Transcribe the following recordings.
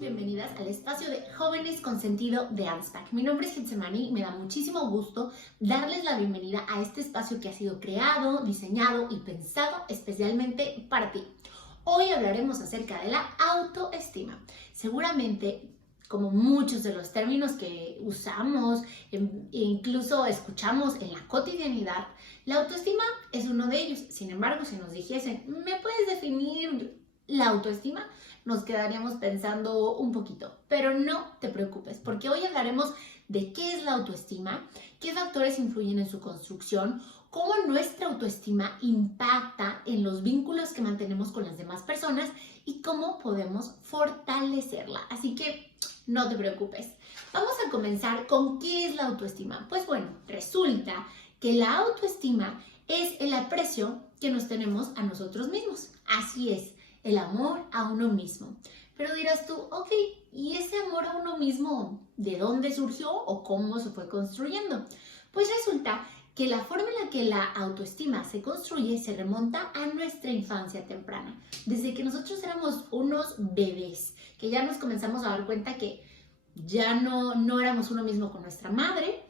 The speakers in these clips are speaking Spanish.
bienvenidas al espacio de Jóvenes con Sentido de ANSPAC. Mi nombre es Getsemani y me da muchísimo gusto darles la bienvenida a este espacio que ha sido creado, diseñado y pensado especialmente para ti. Hoy hablaremos acerca de la autoestima. Seguramente, como muchos de los términos que usamos e incluso escuchamos en la cotidianidad, la autoestima es uno de ellos. Sin embargo, si nos dijesen, ¿me puedes definir la autoestima? Nos quedaríamos pensando un poquito, pero no te preocupes, porque hoy hablaremos de qué es la autoestima, qué factores influyen en su construcción, cómo nuestra autoestima impacta en los vínculos que mantenemos con las demás personas y cómo podemos fortalecerla. Así que no te preocupes. Vamos a comenzar con qué es la autoestima. Pues bueno, resulta que la autoestima es el aprecio que nos tenemos a nosotros mismos. Así es, el amor a uno mismo. Pero dirás tú, ok, ¿y ese amor a uno mismo de dónde surgió o cómo se fue construyendo? Pues resulta que la forma en la que la autoestima se construye se remonta a nuestra infancia temprana. Desde que nosotros éramos unos bebés, que ya nos comenzamos a dar cuenta que ya no éramos uno mismo con nuestra madre,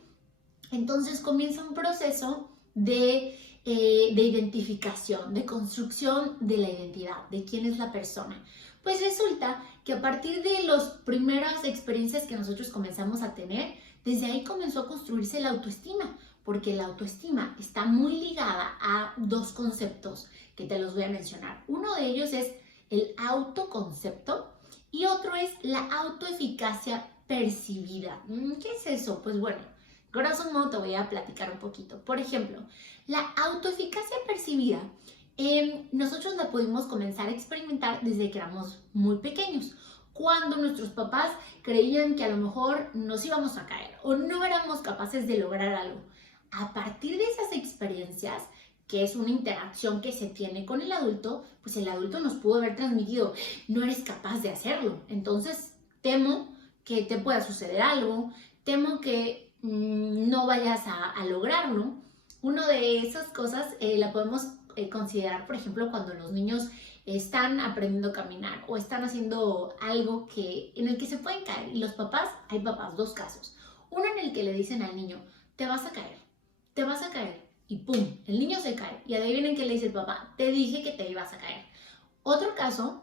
entonces comienza un proceso de identificación, de construcción de la identidad, de quién es la persona. Pues resulta que a partir de las primeras experiencias que nosotros comenzamos a tener, desde ahí comenzó a construirse la autoestima, porque la autoestima está muy ligada a dos conceptos que te los voy a mencionar. Uno de ellos es el autoconcepto y otro es la autoeficacia percibida. ¿Qué es eso? Pues bueno, grosso modo te voy a platicar un poquito. Por ejemplo, la autoeficacia percibida, nosotros la pudimos comenzar a experimentar desde que éramos muy pequeños, cuando nuestros papás creían que a lo mejor nos íbamos a caer o no éramos capaces de lograr algo. A partir de esas experiencias, que es una interacción que se tiene con el adulto, pues el adulto nos pudo haber transmitido, no eres capaz de hacerlo, entonces temo que te pueda suceder algo, temo que no vayas a lograrlo. Una de esas cosas la podemos considerar, por ejemplo, cuando los niños están aprendiendo a caminar o están haciendo algo en el que se pueden caer. Y los papás, hay papás, dos casos. Uno en el que le dicen al niño, te vas a caer, y ¡pum! El niño se cae. Y adivinen qué le dice el papá, te dije que te ibas a caer. Otro caso,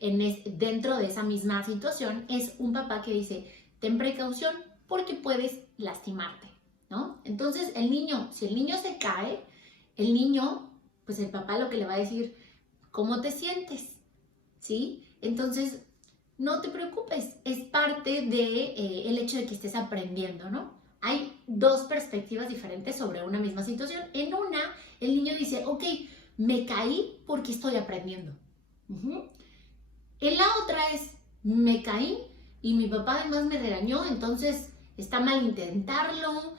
dentro de esa misma situación, es un papá que dice, ten precaución porque puedes lastimarte, ¿no? Entonces, si el niño se cae, pues el papá lo que le va a decir, ¿cómo te sientes? ¿Sí? Entonces, no te preocupes, es parte del hecho de que estés aprendiendo, ¿no? Hay dos perspectivas diferentes sobre una misma situación. En una, el niño dice, ok, me caí porque estoy aprendiendo. En la otra es, me caí y mi papá además me regañó, entonces está mal intentarlo,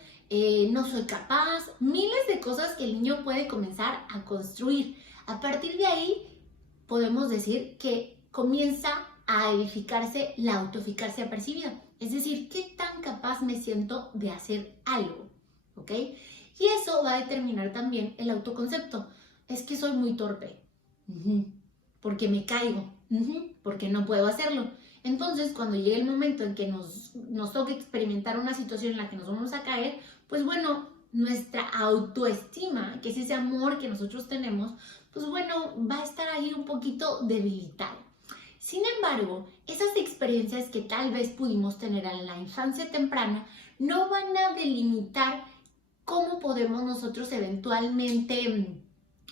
no soy capaz, miles de cosas que el niño puede comenzar a construir. A partir de ahí podemos decir que comienza a edificarse la autoeficacia percibida, es decir, qué tan capaz me siento de hacer algo, ¿ok? Y eso va a determinar también el autoconcepto. Es que soy muy torpe, porque me caigo, porque no puedo hacerlo. Entonces, cuando llegue el momento en que nos toque experimentar una situación en la que nos vamos a caer, pues bueno, nuestra autoestima, que es ese amor que nosotros tenemos, pues bueno, va a estar ahí un poquito debilitado. Sin embargo, esas experiencias que tal vez pudimos tener en la infancia temprana no van a delimitar cómo podemos nosotros eventualmente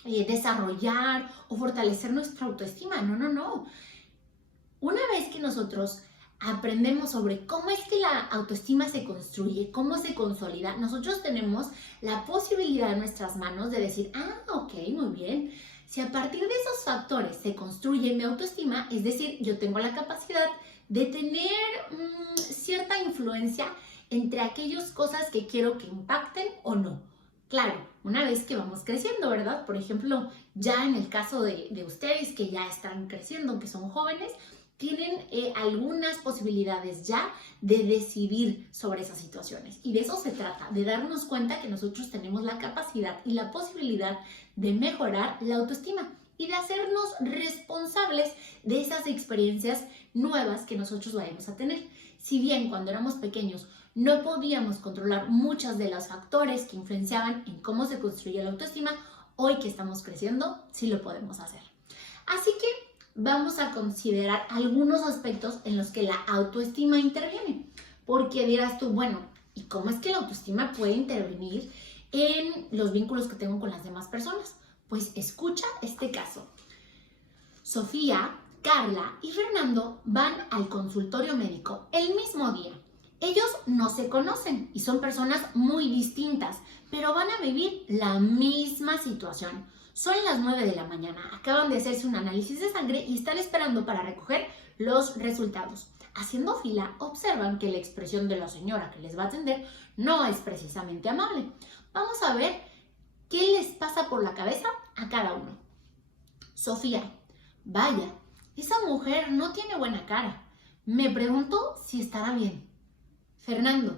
desarrollar o fortalecer nuestra autoestima. No. Una vez que nosotros aprendemos sobre cómo es que la autoestima se construye, cómo se consolida, nosotros tenemos la posibilidad en nuestras manos de decir, ok, muy bien, si a partir de esos factores se construye mi autoestima, es decir, yo tengo la capacidad de tener cierta influencia entre aquellas cosas que quiero que impacten o no. Claro, una vez que vamos creciendo, ¿verdad? Por ejemplo, ya en el caso de ustedes que ya están creciendo, que son jóvenes, tienen algunas posibilidades ya de decidir sobre esas situaciones. Y de eso se trata, de darnos cuenta que nosotros tenemos la capacidad y la posibilidad de mejorar la autoestima. y de hacernos responsables de esas experiencias nuevas que nosotros vayamos a tener. Si bien cuando éramos pequeños no podíamos controlar muchos de los factores que influenciaban en cómo se construye la autoestima, hoy que estamos creciendo, sí lo podemos hacer. Así que vamos a considerar algunos aspectos en los que la autoestima interviene. Porque dirás tú, bueno, ¿y cómo es que la autoestima puede intervenir en los vínculos que tengo con las demás personas? Pues escucha este caso. Sofía, Carla y Fernando van al consultorio médico el mismo día. Ellos no se conocen y son personas muy distintas, pero van a vivir la misma situación. Son las 9 de la mañana, acaban de hacerse un análisis de sangre y están esperando para recoger los resultados. Haciendo fila, observan que la expresión de la señora que les va a atender no es precisamente amable. Vamos a ver qué les pasa por la cabeza a cada uno. Sofía, vaya, esa mujer no tiene buena cara. Me pregunto si estará bien. Fernando,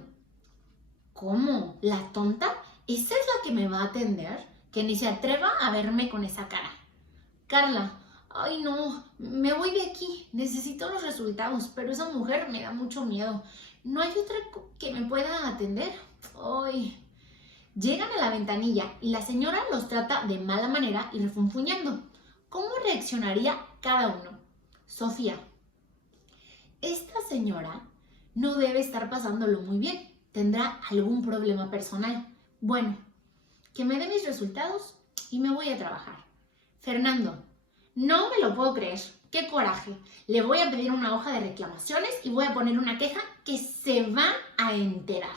¿cómo? ¿La tonta? ¿Esa es la que me va a atender? Que ni se atreva a verme con esa cara. Carla, ay no, me voy de aquí, necesito los resultados, pero esa mujer me da mucho miedo. ¿No hay otra que me pueda atender? Ay. Llegan a la ventanilla y la señora los trata de mala manera y refunfuñando. ¿Cómo reaccionaría cada uno? Sofía, esta señora no debe estar pasándolo muy bien. Tendrá algún problema personal. Bueno, que me dé mis resultados y me voy a trabajar. Fernando, no me lo puedo creer. ¡Qué coraje! Le voy a pedir una hoja de reclamaciones y voy a poner una queja que se va a enterar.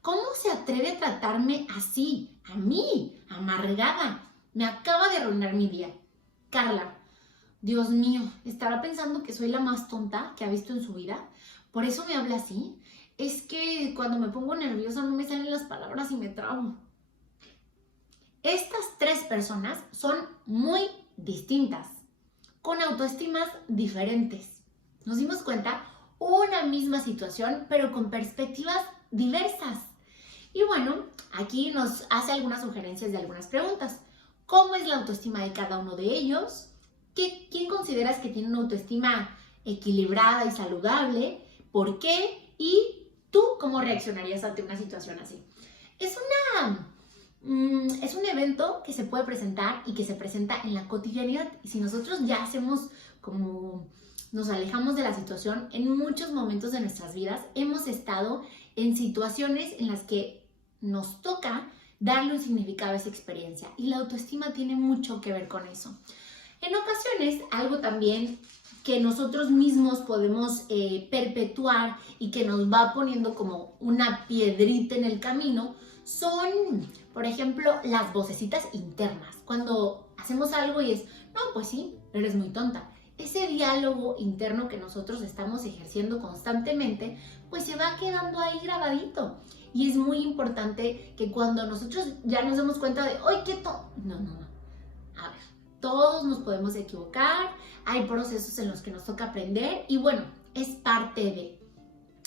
¿Cómo se atreve a tratarme así? A mí, amargada. Me acaba de arruinar mi día. Carla, Dios mío, ¿estará pensando que soy la más tonta que ha visto en su vida? ¿Por eso me habla así? Es que cuando me pongo nerviosa no me salen las palabras y me trabo. Estas tres personas son muy distintas, con autoestimas diferentes. Nos dimos cuenta, una misma situación, pero con perspectivas diversas. Y bueno, aquí nos hace algunas sugerencias de algunas preguntas. ¿Cómo es la autoestima de cada uno de ellos? ¿Quién consideras que tiene una autoestima equilibrada y saludable? ¿Por qué? ¿Y tú cómo reaccionarías ante una situación así? Es un evento que se puede presentar y que se presenta en la cotidianidad. Y si nosotros ya hacemos como nos alejamos de la situación, en muchos momentos de nuestras vidas hemos estado en situaciones en las que nos toca darle un significado a esa experiencia. Y la autoestima tiene mucho que ver con eso. En ocasiones, algo también que nosotros mismos podemos perpetuar y que nos va poniendo como una piedrita en el camino son, por ejemplo, las vocecitas internas. Cuando hacemos algo y es, no, pues sí, eres muy tonta. Ese diálogo interno que nosotros estamos ejerciendo constantemente, pues se va quedando ahí grabadito. Y es muy importante que cuando nosotros ya nos demos cuenta de, ¡ay, qué tonto! No. A ver, todos nos podemos equivocar, hay procesos en los que nos toca aprender y bueno, es parte de.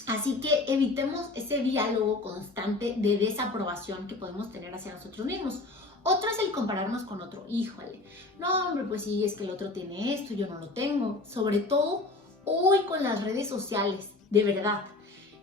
Así que evitemos ese diálogo constante de desaprobación que podemos tener hacia nosotros mismos. Otro es el compararnos con otro. Híjole, no hombre, pues sí, es que el otro tiene esto, yo no lo tengo. Sobre todo hoy con las redes sociales, de verdad.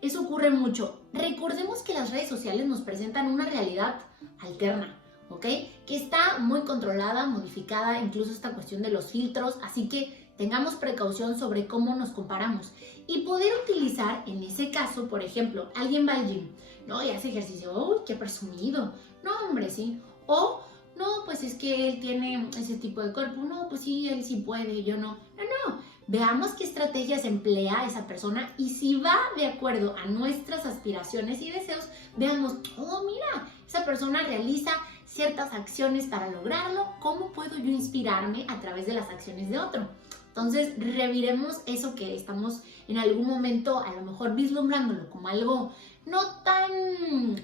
Eso ocurre mucho. Recordemos que las redes sociales nos presentan una realidad alterna, ¿ok? Que está muy controlada, modificada, incluso esta cuestión de los filtros. Así que tengamos precaución sobre cómo nos comparamos. Y poder utilizar, en ese caso, por ejemplo, alguien va al gym, ¿no? Y hace ejercicio. ¡Uy, qué presumido! No, hombre, sí. O, no, pues es que él tiene ese tipo de cuerpo. No, pues sí, él sí puede, yo no. No. Veamos qué estrategias emplea esa persona y si va de acuerdo a nuestras aspiraciones y deseos, veamos, oh, mira, esa persona realiza ciertas acciones para lograrlo. ¿Cómo puedo yo inspirarme a través de las acciones de otro? Entonces, reviremos eso que estamos en algún momento a lo mejor vislumbrándolo como algo no tan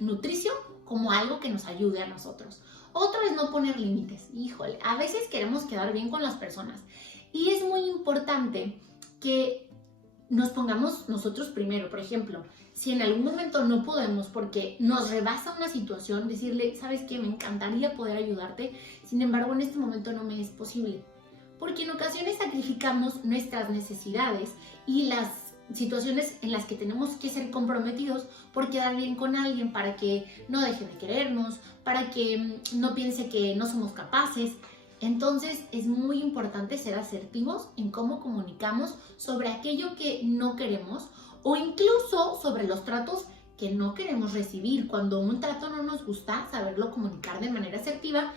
nutricio como algo que nos ayude a nosotros. Otra es no poner límites. Híjole, a veces queremos quedar bien con las personas y es muy importante que nos pongamos nosotros primero. Por ejemplo, si en algún momento no podemos porque nos rebasa una situación, decirle, ¿sabes qué? Me encantaría poder ayudarte, sin embargo, en este momento no me es posible. porque en ocasiones sacrificamos nuestras necesidades y las situaciones en las que tenemos que ser comprometidos por quedar bien con alguien, para que no deje de querernos, para que no piense que no somos capaces. Entonces es muy importante ser asertivos en cómo comunicamos sobre aquello que no queremos, o incluso sobre los tratos que no queremos recibir. Cuando un trato no nos gusta, saberlo comunicar de manera asertiva,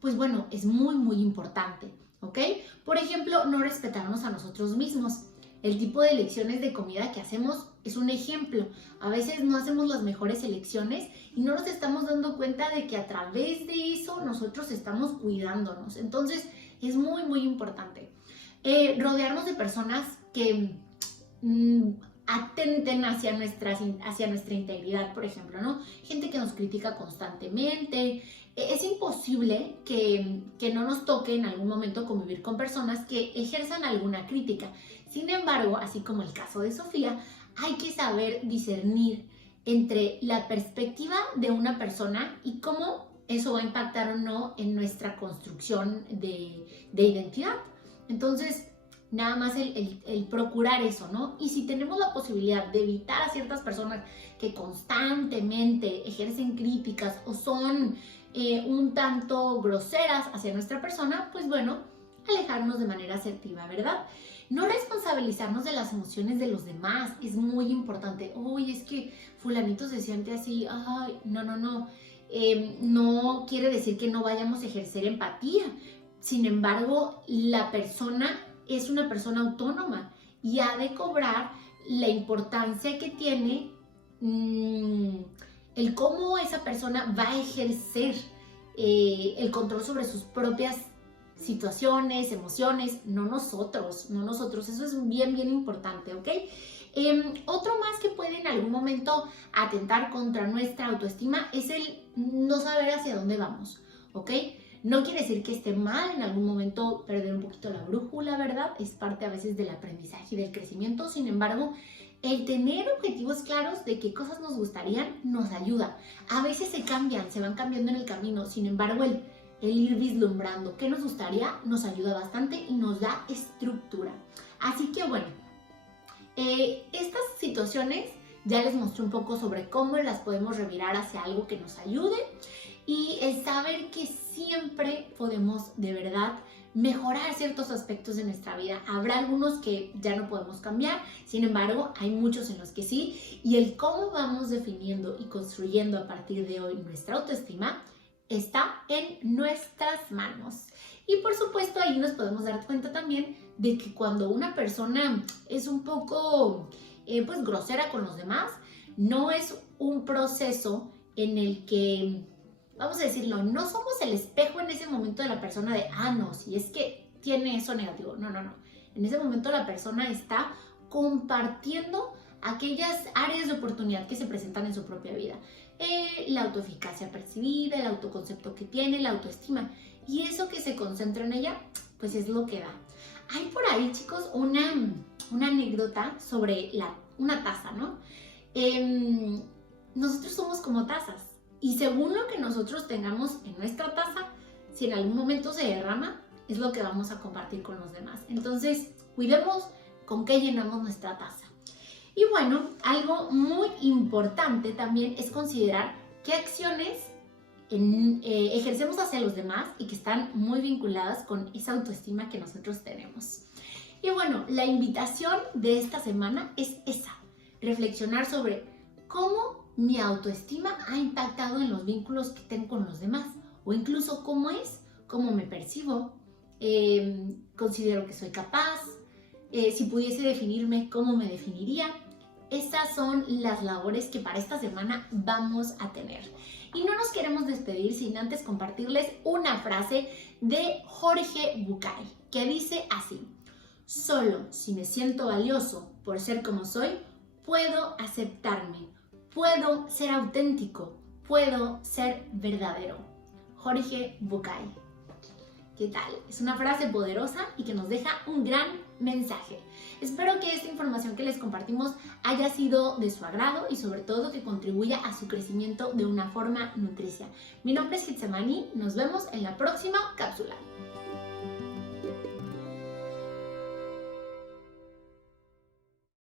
pues bueno, es muy importante, ¿ok? Por ejemplo, no respetarnos a nosotros mismos. El tipo de elecciones de comida que hacemos es un ejemplo. A veces no hacemos las mejores elecciones y no nos estamos dando cuenta de que a través de eso nosotros estamos cuidándonos. Entonces es muy importante rodearnos de personas que atenten hacia nuestra integridad, por ejemplo, ¿no? Gente que nos critica constantemente. Es imposible que no nos toque en algún momento convivir con personas que ejerzan alguna crítica. Sin embargo, así como el caso de Sofía, hay que saber discernir entre la perspectiva de una persona y cómo eso va a impactar o no en nuestra construcción de identidad. Entonces, nada más el procurar eso, ¿no? Y si tenemos la posibilidad de evitar a ciertas personas que constantemente ejercen críticas o son un tanto groseras hacia nuestra persona, pues bueno, alejarnos de manera asertiva, ¿verdad? No responsabilizarnos de las emociones de los demás es muy importante. Uy, es que fulanito se siente así. Ay, no. No quiere decir que no vayamos a ejercer empatía. Sin embargo, la persona es una persona autónoma y ha de cobrar la importancia que tiene el cómo esa persona va a ejercer el control sobre sus propias situaciones, emociones, no nosotros, eso es bien importante, ¿ok? Otro más que puede en algún momento atentar contra nuestra autoestima es el no saber hacia dónde vamos, ¿ok? No quiere decir que esté mal en algún momento perder un poquito la brújula, ¿verdad? Es parte a veces del aprendizaje y del crecimiento. Sin embargo, el tener objetivos claros de qué cosas nos gustarían nos ayuda. A veces se van cambiando en el camino. Sin embargo, el ir vislumbrando qué nos gustaría nos ayuda bastante y nos da estructura. Así que bueno, estas situaciones ya les mostré un poco sobre cómo las podemos revirar hacia algo que nos ayude, y el saber que siempre podemos de verdad mejorar ciertos aspectos de nuestra vida. Habrá algunos que ya no podemos cambiar, sin embargo, hay muchos en los que sí, y el cómo vamos definiendo y construyendo a partir de hoy nuestra autoestima está en nuestras manos. Y por supuesto, ahí nos podemos dar cuenta también de que cuando una persona es un poco pues grosera con los demás, no es un proceso en el que, vamos a decirlo, no somos el espejo en ese momento de la persona de, no, si es que tiene eso negativo. No. En ese momento la persona está compartiendo aquellas áreas de oportunidad que se presentan en su propia vida. La autoeficacia percibida, el autoconcepto que tiene, la autoestima. Y eso que se concentra en ella, pues es lo que da. Hay por ahí, chicos, una anécdota sobre una taza, ¿no? Nosotros somos como tazas. Y según lo que nosotros tengamos en nuestra taza, si en algún momento se derrama, es lo que vamos a compartir con los demás. Entonces, cuidemos con qué llenamos nuestra taza. Y bueno, algo muy importante también es considerar qué acciones ejercemos hacia los demás y que están muy vinculadas con esa autoestima que nosotros tenemos. Y bueno, la invitación de esta semana es esa: reflexionar sobre cómo mi autoestima ha impactado en los vínculos que tengo con los demás, o incluso cómo me percibo, considero que soy capaz, si pudiese definirme, cómo me definiría. Estas son las labores que para esta semana vamos a tener. Y no nos queremos despedir sin antes compartirles una frase de Jorge Bucay, que dice así: solo si me siento valioso por ser como soy, puedo aceptarme, puedo ser auténtico, puedo ser verdadero. Jorge Bucay. ¿Qué tal? Es una frase poderosa y que nos deja un gran mensaje. Espero que esta información que les compartimos haya sido de su agrado y sobre todo que contribuya a su crecimiento de una forma nutricia. Mi nombre es Getsemani, nos vemos en la próxima cápsula.